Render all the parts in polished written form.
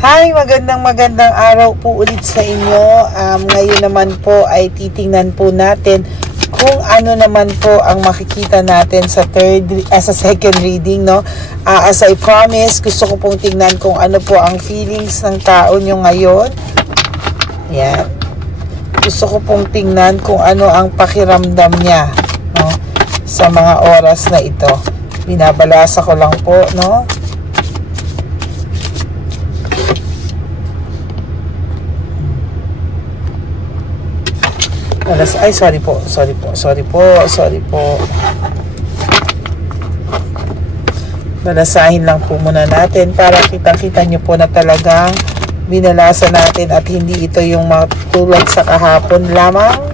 Hi, magandang araw po ulit sa inyo. Ngayon naman po ay titingnan po natin kung ano naman po ang makikita natin sa second reading, no? As I promise, gusto ko pong tingnan kung ano po ang feelings ng tao nyo ngayon. Yan. Gusto ko pong tingnan kung ano ang pakiramdam niya, no? Sa mga oras na ito. Binabalasa ko lang po, no? Ay, sorry po. Balasahin lang po muna natin para kitang-kita nyo po na talagang binalasa natin at hindi ito yung matulad sa kahapon lamang.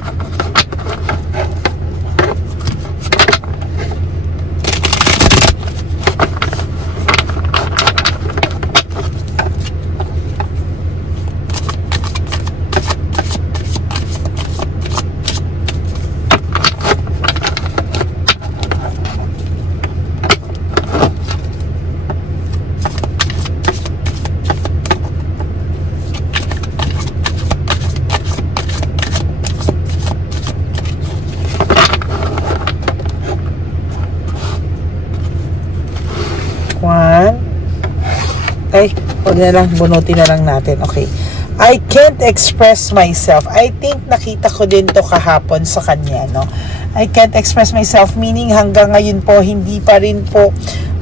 Ay, huwag na lang, bunutin na lang natin. Okay. I can't express myself. I think nakita ko din to kahapon sa kanya, no? I can't express myself, meaning hanggang ngayon po, hindi pa rin po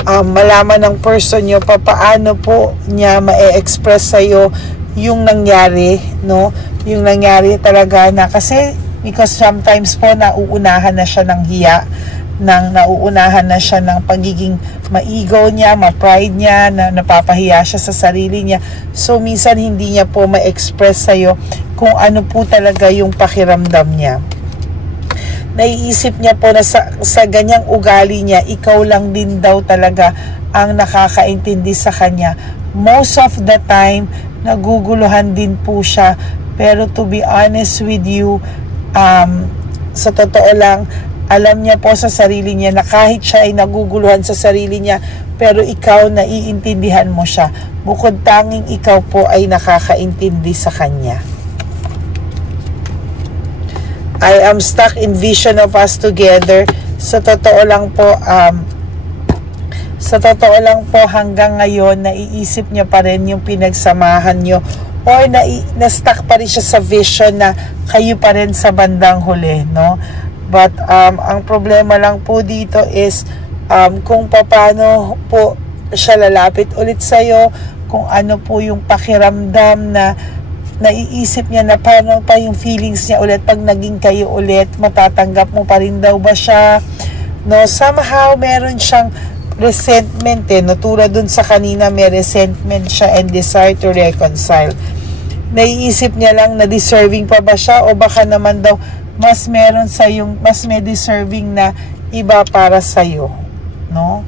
malaman ng person nyo paano po niya ma-express sa'yo yung nangyari, no? Yung nangyari talaga na, kasi because sometimes po nauunahan na siya ng hiya, nauunahan na siya ng pagiging ma-ego niya, ma-pride niya, na napapahiya siya sa sarili niya. So, minsan hindi niya po ma-express sa'yo kung ano po talaga yung pakiramdam niya. Naiisip niya po na sa ganyang ugali niya, ikaw lang din daw talaga ang nakakaintindi sa kanya. Most of the time, naguguluhan din po siya. Pero to be honest with you, sa totoo lang, alam niya po sa sarili niya na kahit siya ay naguguluhan sa sarili niya, pero ikaw naiintindihan mo siya. Bukod tanging ikaw po ay nakakaintindi sa kanya. I am stuck in vision of us together. Sa totoo lang po, hanggang ngayon, naiisip niya pa rin yung pinagsamahan niyo, or na-stuck pa rin siya sa vision na kayo pa rin sa bandang huli, no? But ang problema lang po dito is kung paano po siya lalapit ulit sa'yo, kung ano po yung pakiramdam na naiisip niya na paano pa yung feelings niya ulit pag naging kayo ulit, matatanggap mo pa rin daw ba siya, no? Somehow meron siyang resentment, no? Tulad dun sa kanina, may resentment siya and desire to reconcile. Naiisip niya lang na deserving pa ba siya, o baka naman daw mas meron sa yung mas may deserving na iba para sa iyo, no?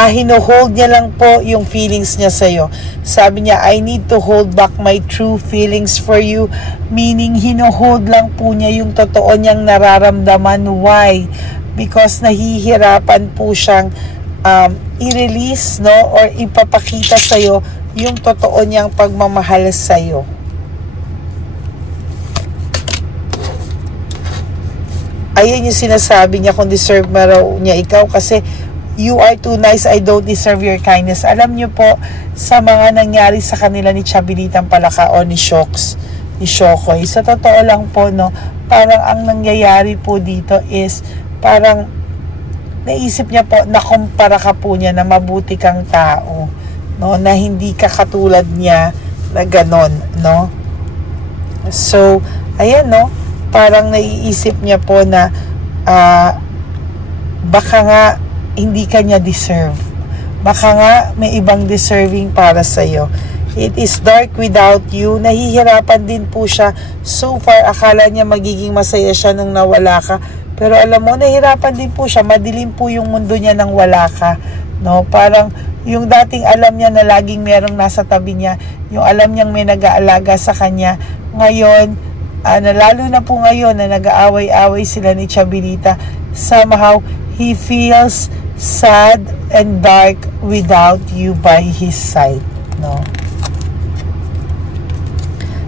Hino-hold niya lang po yung feelings niya sa iyo. Sabi niya, I need to hold back my true feelings for you, meaning hino-hold lang po niya yung totoo niyang nararamdaman. Why? Because nahihirapan po siyang i-release, no, or ipapakita sa iyo yung totoo niyang pagmamahal sa iyo. Ayun yung sinasabi niya kung deserve mo raw niya ikaw, kasi you are too nice, I don't deserve your kindness. Alam niyo po, sa mga nangyari sa kanila ni Chabilitang Palakao, ni Shokoy, sa totoo lang po, no, parang ang nangyayari po dito is parang naisip niya po, nakumpara ka po niya na mabuti kang tao, no, na hindi ka katulad niya na ganon, no? So, ayan, no, parang naiisip niya po na baka nga hindi ka niya deserve. Baka nga may ibang deserving para sa'yo. It is dark without you. Nahihirapan din po siya. So far, akala niya magiging masaya siya nung nawala ka. Pero alam mo, nahihirapan din po siya. Madilim po yung mundo niya nang wala ka. No? Parang yung dating alam niya na laging merong nasa tabi niya, yung alam niyang may nag-aalaga sa kanya, ngayon, lalo na po ngayon na nag-aaway-away sila ni Chabilita, somehow he feels sad and dark without you by his side, no?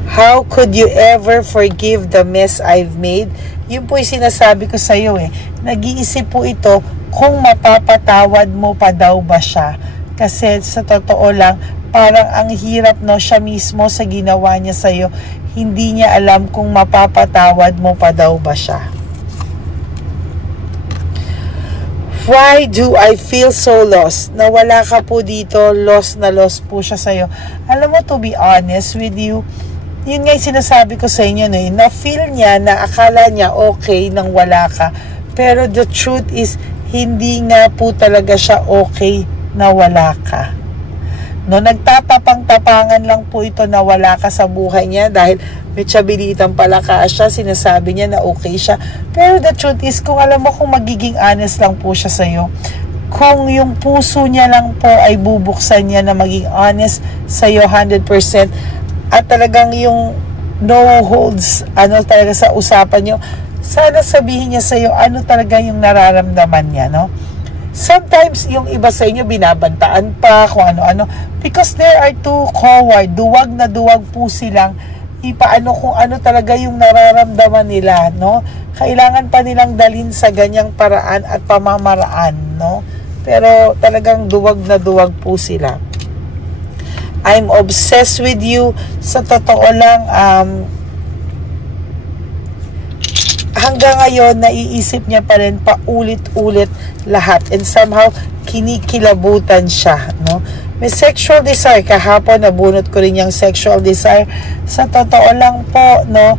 How could you ever forgive the mess I've made? Yun po yung sinasabi ko sa iyo eh. Nag-iisip po ito kung mapapatawad mo pa daw ba siya. Kasi sa totoo lang, parang ang hirap, no, siya mismo sa ginawa niya sa iyo. Hindi niya alam kung mapapatawad mo pa daw ba siya. Why do I feel so lost? Nawala ka po dito, lost na lost po siya sa iyo. Alam mo, to be honest with you, yun nga yung sinasabi ko sa inyo, no, na-feel niya na akala niya okay nang wala ka. Pero the truth is, hindi nga po talaga siya okay na wala ka. No, nagtatapang-tapangan lang po ito na wala ka sa buhay niya dahil may tsabilitan pala ka siya, sinasabi niya na okay siya. Pero the truth is, kung alam mo, kung magiging honest lang po siya sa'yo, kung yung puso niya lang po ay bubuksan niya na maging honest sa'yo 100%, at talagang yung no holds, ano talaga sa usapan nyo, sana sabihin niya sa'yo ano talaga yung nararamdaman niya, no? Sometimes, yung iba sa inyo, binabantaan pa kung ano-ano. Because there are too coward, duwag na duwag po silang ipaano kung ano talaga yung nararamdaman nila, no? Kailangan pa nilang dalhin sa ganyang paraan at pamamaraan, no? Pero talagang duwag na duwag po sila. I'm obsessed with you. Sa totoo lang, hanggang ngayon, naiisip niya pa rin paulit-ulit lahat. And somehow, kinikilabutan siya, no? May sexual desire. Kahapon, nabunot ko rin yung sexual desire. Sa totoo lang po, no?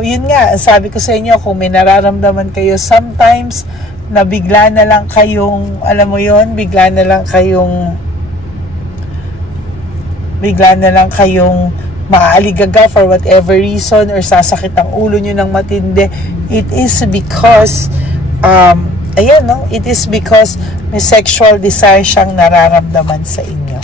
Yun nga, sabi ko sa inyo, kung may nararamdaman kayo, sometimes, na bigla na lang kayong, alam mo yun, bigla na lang kayong maaaligaga for whatever reason or sasakit ang ulo nyo ng matindi, it is because ayan, no, it is because may sexual desire siyang nararamdaman sa inyo.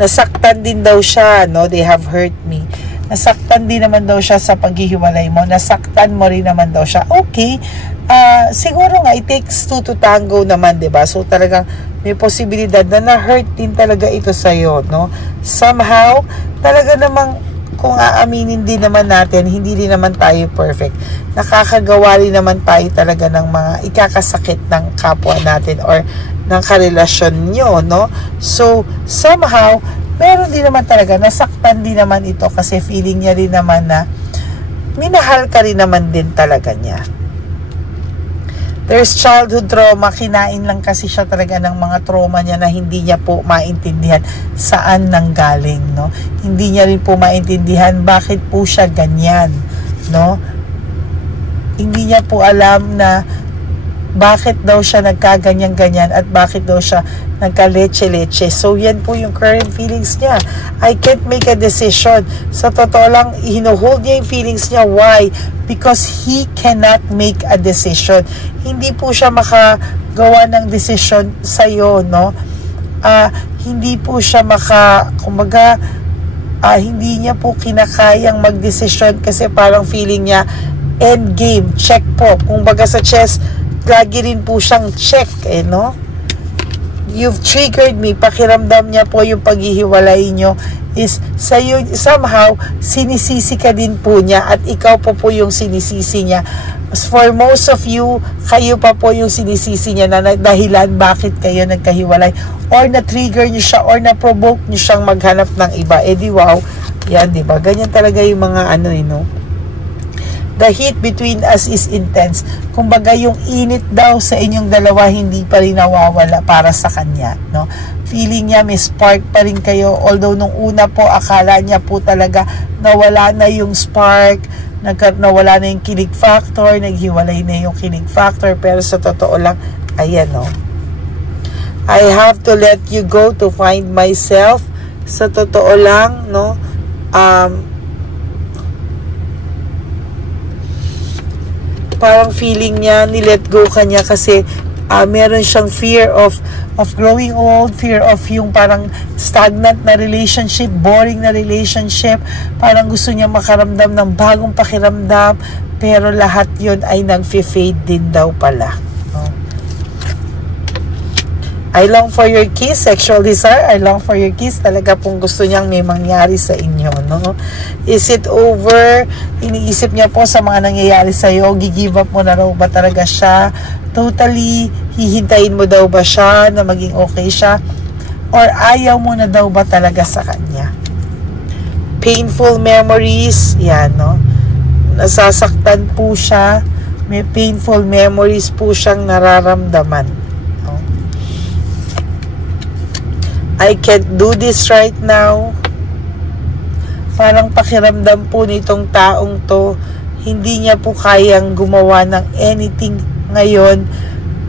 Nasaktan din daw siya, no? They have hurt me. Nasaktan din naman daw siya sa paghihiwalay mo. Nasaktan mo rin naman daw siya. Okay, siguro nga it takes two to tango naman, diba? So talagang may posibilidad na na-hurt din talaga ito sa'yo, no? Somehow, talaga namang kung aaminin din naman natin, hindi din naman tayo perfect. Nakakagawa rin naman tayo talaga ng mga ikakasakit ng kapwa natin or ng karelasyon nyo, no? So, somehow, meron din naman talaga, nasaktan din naman ito kasi feeling niya rin naman na minahal ka rin naman din talaga niya. There's childhood trauma, kinain lang kasi siya talaga ng mga trauma niya na hindi niya po maintindihan saan nanggaling, no? Hindi niya rin po maintindihan bakit po siya ganyan, no? Hindi niya po alam na bakit daw siya nagkaganyan-ganyan at bakit daw siya nagka-leche-leche. So, yan po yung current feelings niya. I can't make a decision. Sa totoo lang, hinuhold niya yung feelings niya. Why? Because he cannot make a decision. Hindi po siya makagawa ng decision sa'yo, no? Hindi po siya kumbaga, hindi niya po kinakayang mag-decision kasi parang feeling niya, end game, check po. Kumbaga sa chess, lagi rin po siyang check, no? You've triggered me. Pakiramdam niya po yung paghihiwalay nyo is sa'yo, somehow, sinisisi ka din po niya at ikaw po yung sinisisi niya. As for most of you, kayo pa po yung sinisisi niya na dahilan bakit kayo nagkahiwalay or na-trigger niyo siya or na-provoke niyo siyang maghanap ng iba. Eh di wow, yan, di ba? Ganyan talaga yung mga no? The heat between us is intense. Kumbaga, yung init daw sa inyong dalawa, hindi pa rin nawawala para sa kanya, no? Feeling niya may spark pa rin kayo. Although, nung una po, akala niya po talaga nawala na yung spark, nawala na yung kilig factor, naghiwalay na yung kilig factor. Pero sa totoo lang, ayan, no? I have to let you go to find myself. Sa totoo lang, no? Parang feeling niya, ni-let go ka niya kasi meron siyang fear of growing old, fear of yung parang stagnant na relationship, boring na relationship, parang gusto niya makaramdam ng bagong pakiramdam, pero lahat yun ay nag-fade din daw pala. I long for your kiss, sexual desire, I long for your kiss, talaga pong gusto niyang may mangyari sa inyo, no? Is it over? Iniisip niya po sa mga nangyayari sa iyo, gigive up mo na raw ba talaga siya? Totally, hihintayin mo daw ba siya na maging okay siya? Or ayaw mo na daw ba talaga sa kanya? Painful memories, yan, no? Nasasaktan po siya, may painful memories po siyang nararamdaman. I can't do this right now. Parang pakiramdam po nitong taong to, hindi niya po kayang gumawa ng anything ngayon.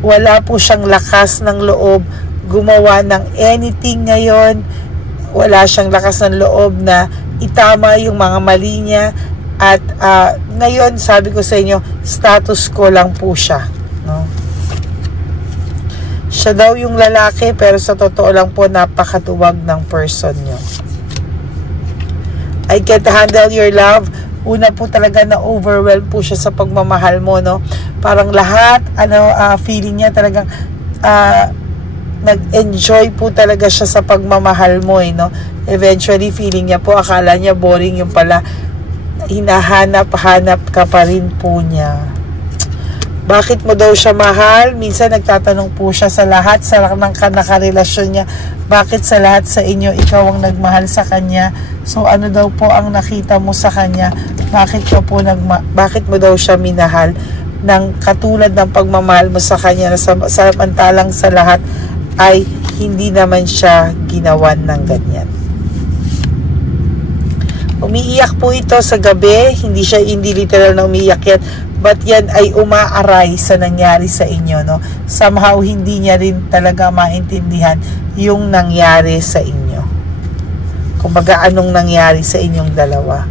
Wala po siyang lakas ng loob gumawa ng anything ngayon. Wala siyang lakas ng loob na itama yung mga mali niya. At ngayon, sabi ko sa inyo, status quo lang po siya, no? Siya daw yung lalaki, pero sa totoo lang po, napakatuwag ng person nyo. I can't handle your love. Una po talaga na overwhelm po siya sa pagmamahal mo, no? Parang lahat, feeling niya talagang nag-enjoy po talaga siya sa pagmamahal mo, no? Eventually, feeling niya po, akala niya boring, yung pala, hinahanap-hanap ka pa rin po niya. Bakit mo daw siya mahal? Minsan nagtatanong po siya sa lahat sa nakarelasyon niya, bakit sa lahat sa inyo ikaw ang nagmahal sa kanya? So ano daw po ang nakita mo sa kanya? Bakit mo daw siya minahal ng katulad ng pagmamahal mo sa kanya, na samantalang sa lahat ay hindi naman siya ginawan ng ganyan? Umiiyak po ito sa gabi, hindi literal na umiiyak yan, but yan ay umaaray sa nangyari sa inyo, no? Somehow hindi niya rin talaga maintindihan yung nangyari sa inyo. Kumbaga, anong nangyari sa inyong dalawa.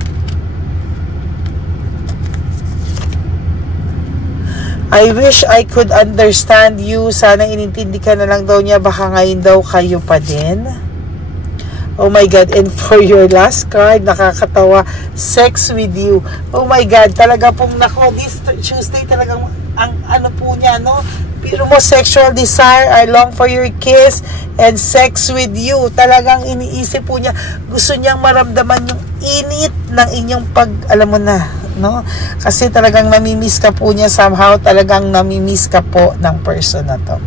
I wish I could understand you. Sana inintindi ka na lang daw niya, baka ngayon daw kayo pa din. Oh my God, and for your last card, nakakatawa, sex with you. Oh my God, talaga pong this Tuesday talagang ang ano po niya, no? Pero mo, sexual desire, I long for your kiss, and sex with you. Talagang iniisip po niya, gusto niyang maramdaman yung init ng inyong alam mo na, no? Kasi talagang namimiss ka po niya, somehow talagang namimiss ka po ng person na to.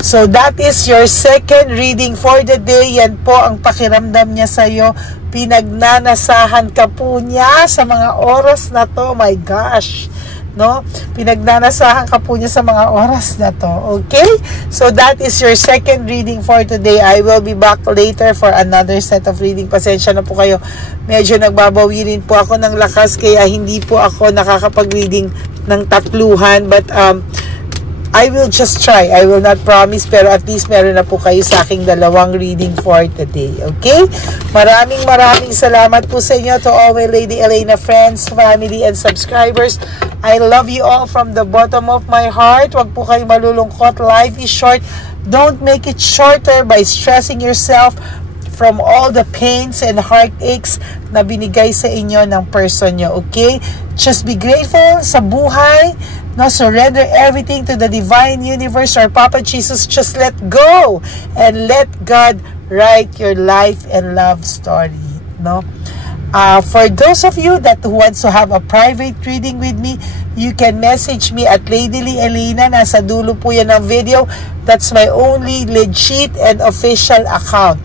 So that is your second reading for the day. Yan po ang pakiramdam niya sa iyo. Pinagnanasahan ka po niya sa mga oras na to. My gosh, no? Pinagnanasahan ka po niya sa mga oras na to. Okay? So that is your second reading for today. I will be back later for another set of reading. Pasensya na po kayo. Medyo nagbabawi rin po ako ng lakas, kaya hindi po ako nakakapag-reading ng tatluhan. But I will just try. I will not promise, pero at least meron na po kayo sa aking dalawang reading for today. Okay? Maraming salamat po sa inyo, to all my Lady Elena friends, family, and subscribers. I love you all from the bottom of my heart. Huwag po kayo malulungkot. Life is short. Don't make it shorter by stressing yourself from all the pains and heartaches na binigay sa inyo ng person nyo. Okay? Just be grateful sa buhay. No, surrender everything to the divine universe or Papa Jesus. Just let go and let God write your life and love story. No, for those of you that wants to have a private reading with me, you can message me at Lady Elena. Nasa dulo po yan ng video. That's my only legit and official account.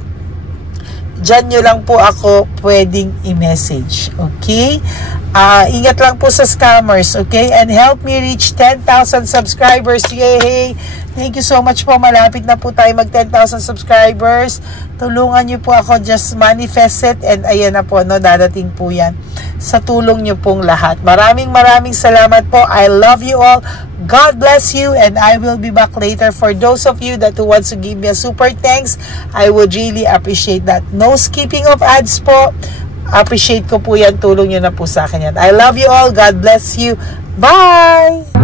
Diyan nyo lang po ako pwedeng i-message. Okay? Ingat lang po sa scammers. Okay? And help me reach 10,000 subscribers. Yay! Thank you so much po. Malapit na po tayo mag 10,000 subscribers. Tulungan nyo po ako. Just manifest it. And ayan na po, no? Dadating po yan. Sa tulong nyo pong lahat. Maraming salamat po. I love you all. God bless you, and I will be back later. For those of you that wants to give me a super thanks, I would really appreciate that. No skipping of ads po. Appreciate ko po yan. Tulong nyo na po sa akin yan. I love you all. God bless you. Bye!